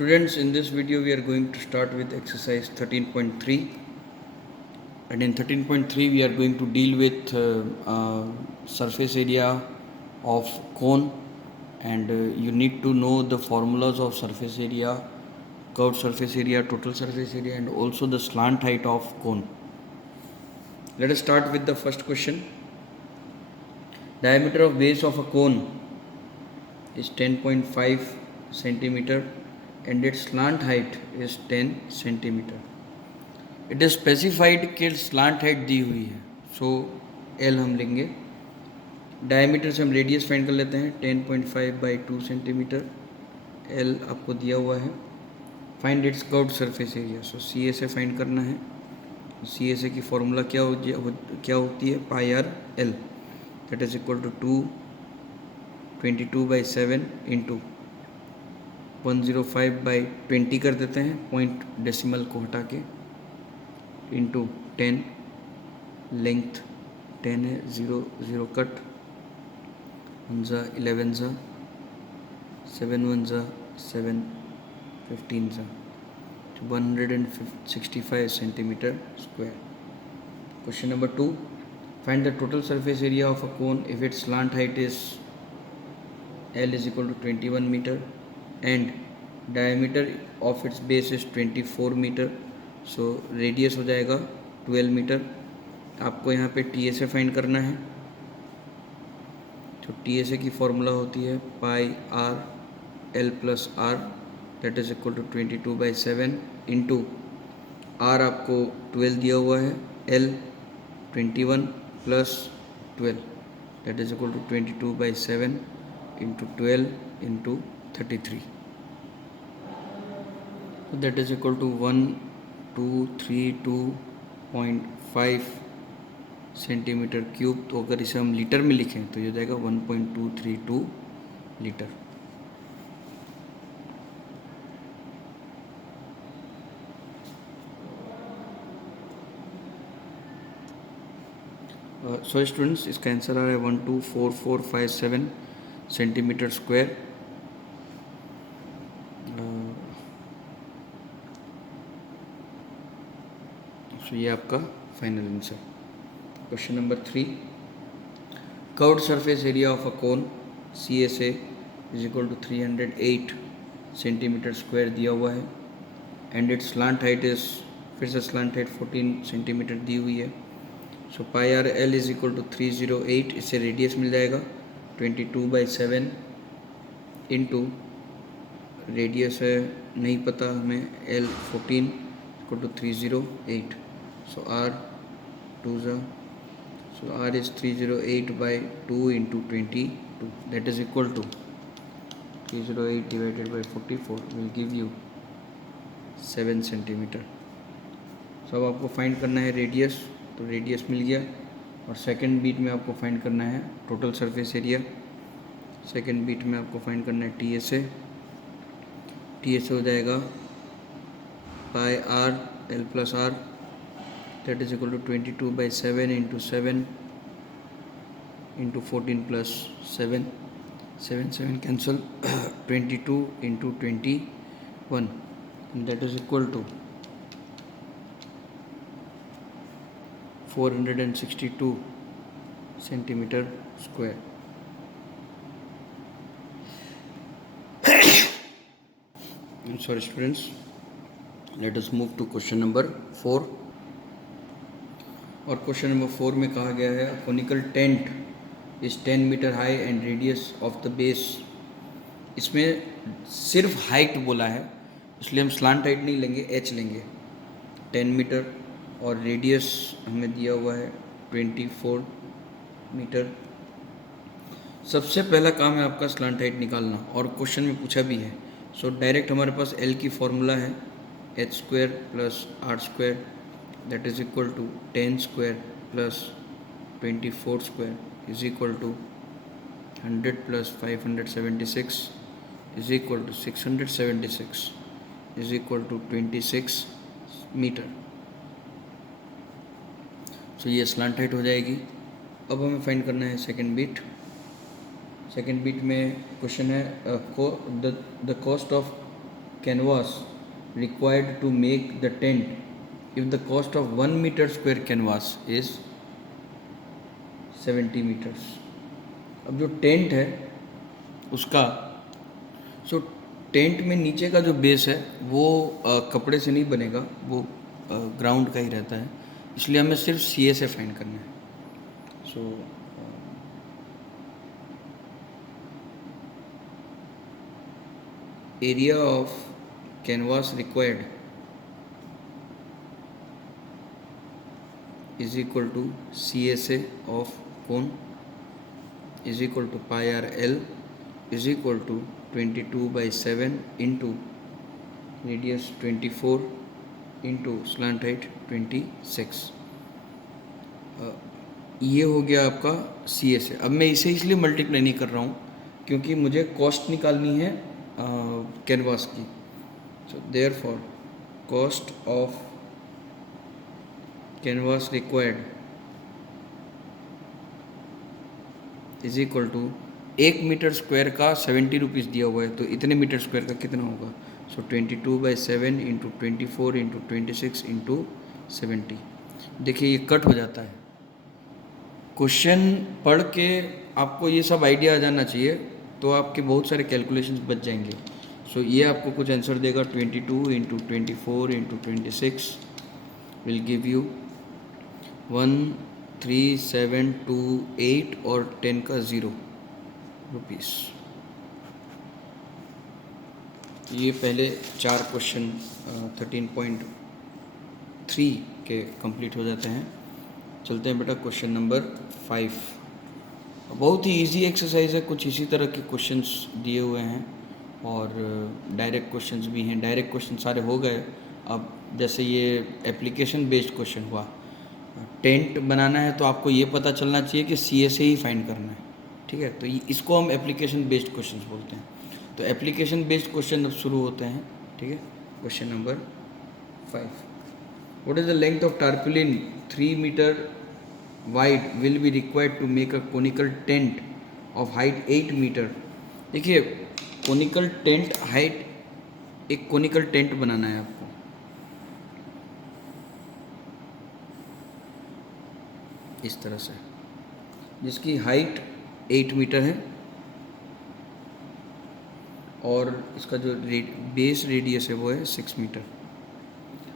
Students, in this video we are going to start with exercise 13.3, and in 13.3 we are going to deal with surface area of cone, and you need to know the formulas of surface area, curved surface area, total surface area, and also the slant height of cone. Let us start with the first question. Diameter of base of a cone is 10.5 centimeter and its slant height is 10 centimeter. It is specified कि slant height दी हुई है, so L हम लेंगे. Diameter से हम radius find कर लेते हैं 10.5/2 सेंटीमीटर. एल आपको दिया हुआ है. Find its curved surface area, so C A से फाइंड करना है. सी ए से की फॉर्मूला क्या होती है, pi are L, that is equal to 22/7 into 105/20 कर देते हैं, पॉइंट डेसिमल को हटा के, इंटू 10, लेंथ 10 है, 0 कट, 1 ज़ा 11 ज़ा 7 1 ज़ा 7 15 ज़ा 165 centimetre square. Question number 2. Find the total surface area of a cone if it's slant height is L is equal to 21 meter and diameter of its base is 24 meter. So radius हो जाएगा 12 metre. आपको यहाँ पे T S ए find करना है. तो T S ए की formula होती है pi are L plus R, that is equal to 22/7 into R आपको 12 दिया हुआ है, L 21 plus 12, that is equal to 22/7 into 12 into 33, that is equal to 1232.5 centimetre cube. तो अगर इसे हम लीटर में लिखें तो ये जाएगा 1.232 लीटर. सो स्टूडेंट्स, इसका आंसर आ रहा है 124457 सेंटीमीटर स्क्वायर. सो ये आपका final answer. Question number 3. Curved surface area of a cone C S A is equal to 308 centimetre square दिया हुआ है and its slant height is, फिर से स्लांट हाइट 14 सेंटीमीटर दी हुई है. So pi R L is equal to 308. इससे radius मिल जाएगा 22/7 इंटू रेडियस है नहीं पता हमें, L 14 equal to 308. So are 2 ज़ा, so r is 308/2 into 22, that is equal to 308 divided by 44 will give you 7 centimetre. so अब आपको फाइंड करना है रेडियस, तो रेडियस मिल गया. और सेकंड बीट में आपको फाइंड करना है टोटल सरफेस एरिया. सेकंड बीट में आपको फाइंड करना है T S A. T S A हो जाएगा pi are L plus R, that is equal to 22/7 into 7 into 14 plus 7, 7 cancel, 22 into 21, and that is equal to 462 centimeter square. I'm sorry students, let us move to question number 4. और question number 4 में कहा गया है conical tent is 10 metre high and radius of the base. इसमें सिर्फ height बोला है, इसलिए हम स्लांट हाइट नहीं लेंगे, एच लेंगे. 10 मीटर और रेडियस हमें दिया हुआ है 24 मीटर. सबसे पहला काम है आपका स्लांट हाइट निकालना, और क्वेश्चन में पूछा भी है. सो डायरेक्ट हमारे पास एल की फॉर्मूला है h² plus r², that is equal to 10 square plus 24 square is equal to 100 plus 576 is equal to 676 is equal to 26 metre. So ये स्लांट हाइट हो जाएगी. अब हमें फाइंड करना है सेकेंड बीट. सेकेंड बीट में क्वेश्चन है the cost of canvas required to make the tent if the cost of 1 meter square canvas is 70 meters. अब जो टेंट है उसका टेंट में नीचे का जो बेस है वो कपड़े से नहीं बनेगा, वो ग्राउंड का ही रहता है, इसलिए हमें सिर्फ CSA फाइंड करना है. Area of canvas required is equal to CSA of cone is equal to pi r L is equal to 22/7 into radius 24 into slant height 26. ये हो गया आपका CSA. अब मैं इसे इसलिए मल्टीप्लाई नहीं कर रहा हूँ क्योंकि मुझे कॉस्ट निकालनी है कैनवास की. So therefore cost of canvas required is equal to 1 metre square का 70 रुपीज़ दिया हुआ है, तो इतने मीटर स्क्वायर का कितना होगा. सो 22/7 इंटू 24 इंटू 26 इंटू 70. देखिए ये कट हो जाता है. क्वेश्चन पढ़ के आपको ये सब आइडिया आ जाना चाहिए, तो आपके बहुत सारे कैलकुलेशंस बच जाएंगे. सो ये आपको कुछ आंसर देगा. 22 into 24 into 26 will give you 13728 और 10 का 0 रुपीस. ये पहले 4 क्वेश्चन 13.3 के कंप्लीट हो जाते हैं. चलते हैं बेटा क्वेश्चन नंबर 5. बहुत ही इजी एक्सरसाइज है, कुछ इसी तरह के क्वेश्चंस दिए हुए हैं और डायरेक्ट क्वेश्चंस भी हैं. डायरेक्ट क्वेश्चन सारे हो गए. अब जैसे ये एप्लीकेशन बेस्ड क्वेश्चन हुआ, टेंट बनाना है तो आपको ये पता चलना चाहिए कि CSA ही फाइंड करना है. ठीक है, तो इसको हम एप्लीकेशन बेस्ड क्वेश्चंस बोलते हैं. तो एप्लीकेशन बेस्ड क्वेश्चन अब शुरू होते हैं. ठीक है, question number 5. What is the length of tarpaulin 3 metre wide will be required to make a conical tent of height 8 metre. देखिए कोनिकल टेंट हाइट, एक कोनिकल टेंट बनाना है आपको. इस तरह से, जिसकी हाइट 8 मीटर है और इसका जो बेस रेडियस है वो है 6 मीटर.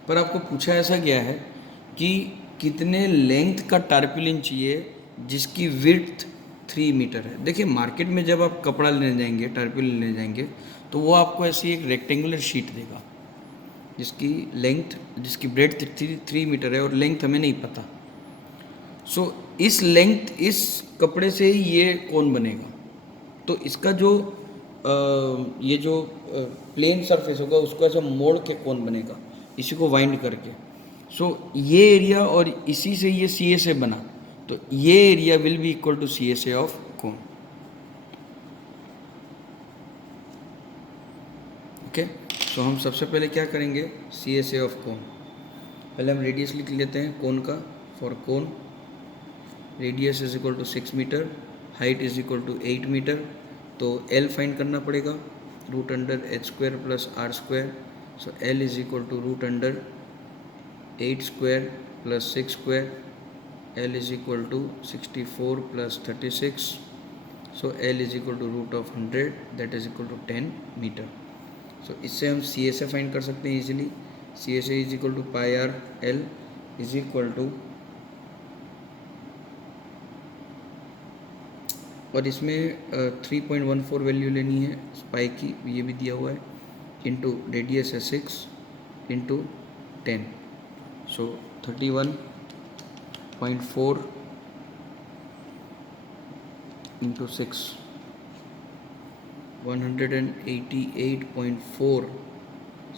पर आपको पूछा ऐसा गया है कि कितने लेंथ का टारपुलिन चाहिए जिसकी विड्थ 3 मीटर है. देखिए मार्केट में जब आप कपड़ा लेने जाएंगे, टारपुलिन लेने जाएंगे, तो वो आपको ऐसी एक रेक्टेंगुलर शीट देगा जिसकी लेंथ, जिसकी ब्रेड्थ 3 मीटर है और लेंथ हमें नहीं पता. सो इस लेंथ, इस कपड़े से ही ये कोन बनेगा. तो इसका जो ये जो प्लेन सरफेस होगा उसका जो मोड़ के कोन बनेगा, इसी को वाइंड करके. सो ये एरिया और इसी से ये CSA बना, तो ये area will be equal to CSA of cone. Okay, तो हम सबसे पहले क्या करेंगे, CSA ऑफ कोन. पहले हम रेडियस लिख लेते हैं कोन का. For cone radius is equal to 6 metre, height is equal to 8 metre. तो L फाइंड करना पड़ेगा, √h² plus r². So L is equal to √8² plus 6². L is equal to 64 plus 36. So L is equal to √100, that is equal to 10 metre. So इससे हम CSA find कर सकते हैं easily. CSA is equal to pi r L is equal to, और इसमें 3.14 value लेनी है पाई की, ये भी दिया हुआ है, इंटू रेडियस है 6 इंटू 10. सो 31.4 इंटू 6, 188.4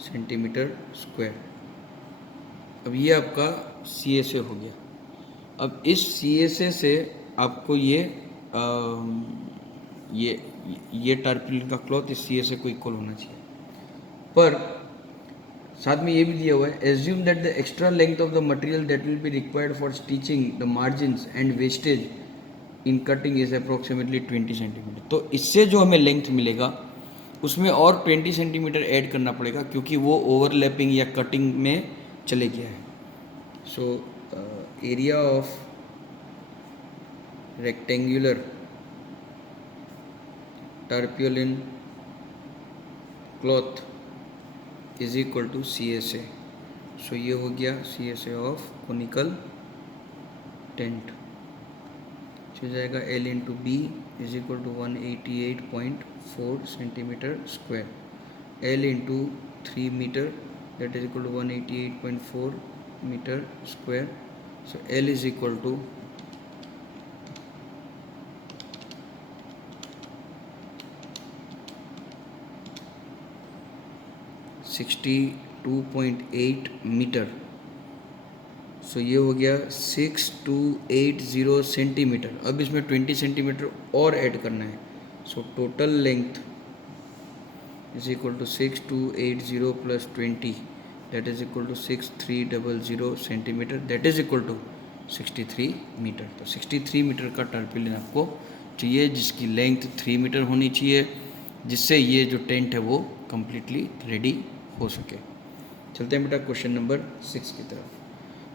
सेंटीमीटर स्क्वायर. अब ये आपका CSA हो गया. अब इस CSA से आपको ये टारपुलिन का क्लॉथ इस CSA को इक्वल होना चाहिए. पर साथ में ये भी दिया हुआ है, assume that the extra length of the material that will be required for stitching the margins and wastage in cutting is approximately 20 centimetre. तो इससे जो हमें लेंथ मिलेगा उसमें और 20 सेंटीमीटर ऐड करना पड़ेगा क्योंकि वो ओवरलैपिंग या कटिंग में चले गया है. So area of rectangular tarpaulin cloth is equal to C S A. So ये हो गया C S A of conical tent. हो जाएगा L into B is equal to 188.4 centimetre square. L into 3 metre that is equal to 188.4 metre square. So L is equal to 62.8 metre. So ये हो गया 6280 centimetre. अब इसमें 20 centimetre और add करना है. So total length is equal to 6280 plus 20 that is equal to 6300 centimetre that is equal to 63 metre. तो 63 metre का टर्पलिन आपको चाहिए जिसकी लेंथ 3 मीटर होनी चाहिए, जिससे ये जो टेंट है वो कम्प्लीटली रेडी हो सके. चलते हैं बेटा क्वेश्चन नंबर 6 की तरफ.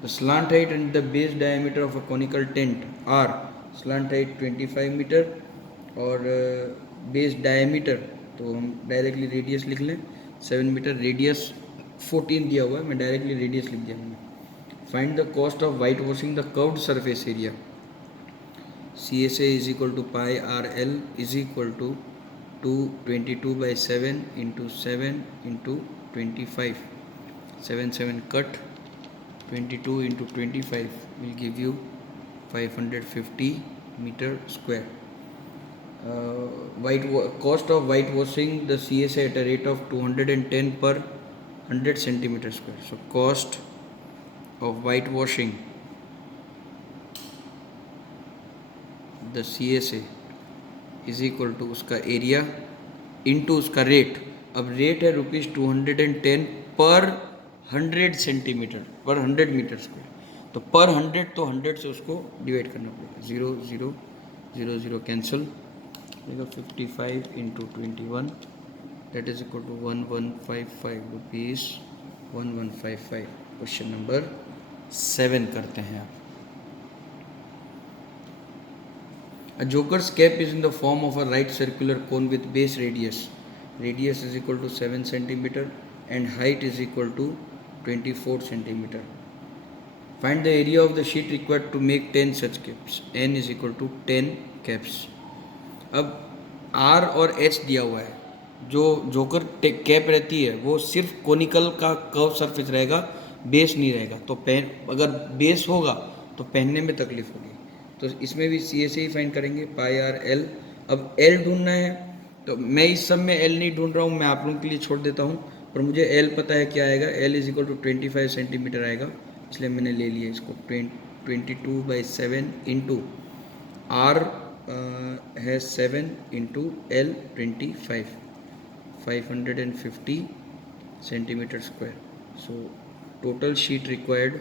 The slant height and the base diameter of a conical tent are. Slant height 25 metre और बेस डायमीटर तो हम डायरेक्टली रेडियस लिख लें 7 मीटर. रेडियस 14 दिया हुआ है, मैं डायरेक्टली रेडियस लिख दिया मैंने. Find the cost of white washing the curved surface area. C S A is equal to pi R L is equal to 222/7 into 7 into 25. 7 cut 22 into 25 will give you 550 meter square. Cost of whitewashing the CSA at a rate of 210 per 100 centimeter square. So cost of whitewashing the CSA is equal to उसका area into उसका rate. अब rate है ₹210 पर 100 centimetre पर 100 metre square. तो पर 100 तो 100 से उसको डिवाइड करना पड़ेगा. 0 0 0 0 cancel. 55 into 21 that is equal to 1155 rupees 1155. Question number 7 करते हैं आप. A joker's cap is in the form of a right circular cone with base radius. Radius is equal to 7 centimeter and height is equal to 24 centimeter. Find the area of the sheet required to make 10 such caps. N is equal to 10 caps. अब R और H दिया हुआ है. जो joker cap रहती है वो सिर्फ कोनिकल का कर्व सरफेस रहेगा, बेस नहीं रहेगा. तो अगर बेस होगा तो पहनने में तकलीफ होगी. तो इसमें भी सी एस ही फाइंड करेंगे पाई आर एल. अब एल ढूंढना है तो मैं इस सब में एल नहीं ढूंढ रहा हूँ, मैं आप लोगों के लिए छोड़ देता हूँ. पर मुझे एल पता है क्या आएगा. L is equal to 25 centimetre आएगा, इसलिए मैंने ले लिया इसको. 22/7 इंटू आर है 7 into l 25 550 centimetre square. So total sheet required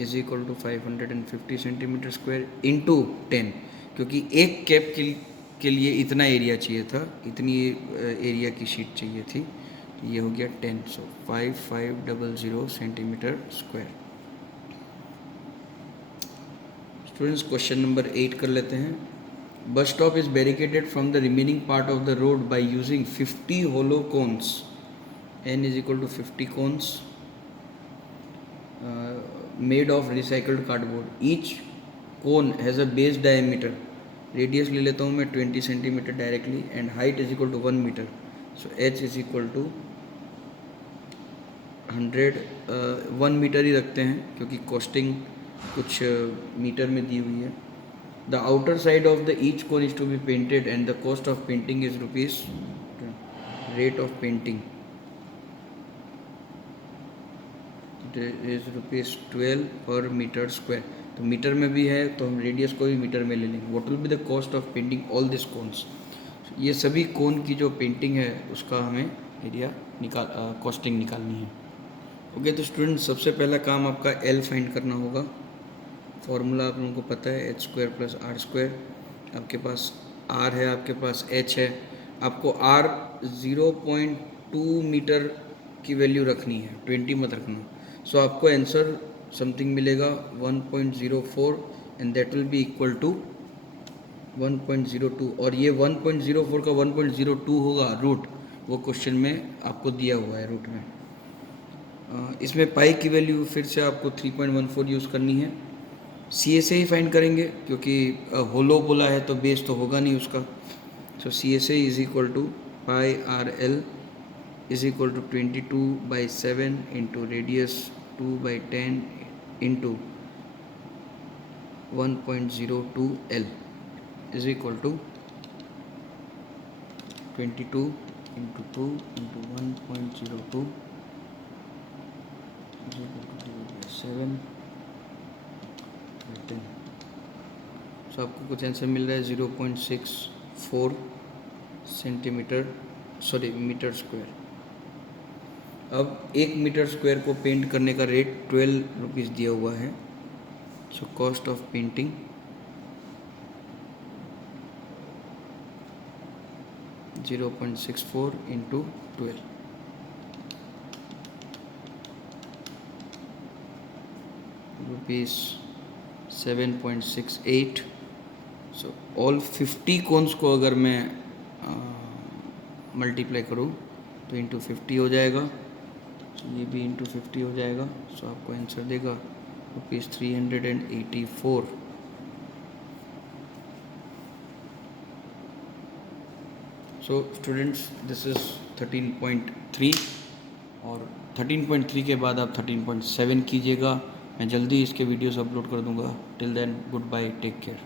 is equal to 550 centimetre square into 10, क्योंकि एक कैप के लिए इतना एरिया चाहिए था, इतनी एरिया की शीट चाहिए थी. तो ये हो गया 10. सो 5500 centimetre square. Students question number 8 कर लेते हैं. Bus stop is barricaded from the remaining part of the road by using 50 hollow cones. N is equal to 50 cones made of recycled cardboard. Each cone has a base diameter. Radius ले लेता हूँ मैं 20 centimetre directly and height is equal to 1 metre. So H is equal to 100 metre ही रखते हैं क्योंकि costing कुछ metre में दी हुई है. The outer side of the each cone is to be painted and the cost of painting is rupees. Rate of painting is ₹12 per metre square. तो मीटर में भी है तो हम रेडियस को भी मीटर में ले लेंगे. What will be the cost of painting all this cones. ये सभी कोन की जो पेंटिंग है उसका हमें एरिया कॉस्टिंग निकालनी है. ओके तो स्टूडेंट सबसे पहला काम आपका एल फाइंड करना होगा. फॉर्मूला आप लोगों को पता है, h square plus r square. आपके पास आर है, आपके पास एच है, आपको आर 0.2 मीटर की वैल्यू रखनी है, 20 मत रखना। सो आपको आंसर समथिंग मिलेगा 1.04 and that will be equal to 1.02। और ये 1.04 का 1.02 होगा रूट, वो क्वेश्चन में आपको दिया हुआ है रूट में। इसमें पाई की वैल्यू फिर से आपको 3.14 यूज़ करनी है। सी ए से ही फाइंड करेंगे क्योंकि होलो बोला है तो बेस तो होगा नहीं उसका। सो सी ए से is equal to pi R L is equal to 22/7 into radius 2/10 into 1.02 l is equal to 22 into 2 into 1.02 is equal to 7/10। So आपको कुछ आंसर मिल रहा है 0.64 सेंटीमीटर, सॉरी मीटर स्क्वायर। अब 1 मीटर स्क्वायर को paint करने का rate 12 rupees दिया हुआ है। So cost of painting 0.64 into 12 rupees 7.68। So all 50 cones को अगर मैं मल्टीप्लाई करूँ तो इंटू 50 हो जाएगा। सो ये भी इंटू 50 हो जाएगा। सो आपको आंसर देगा rupees 384। So students this is 13.3 और 13.3 के बाद आप 13.7 कीजिएगा। मैं जल्दी इसके वीडियोस अपलोड कर दूंगा। Till then good bye, take care.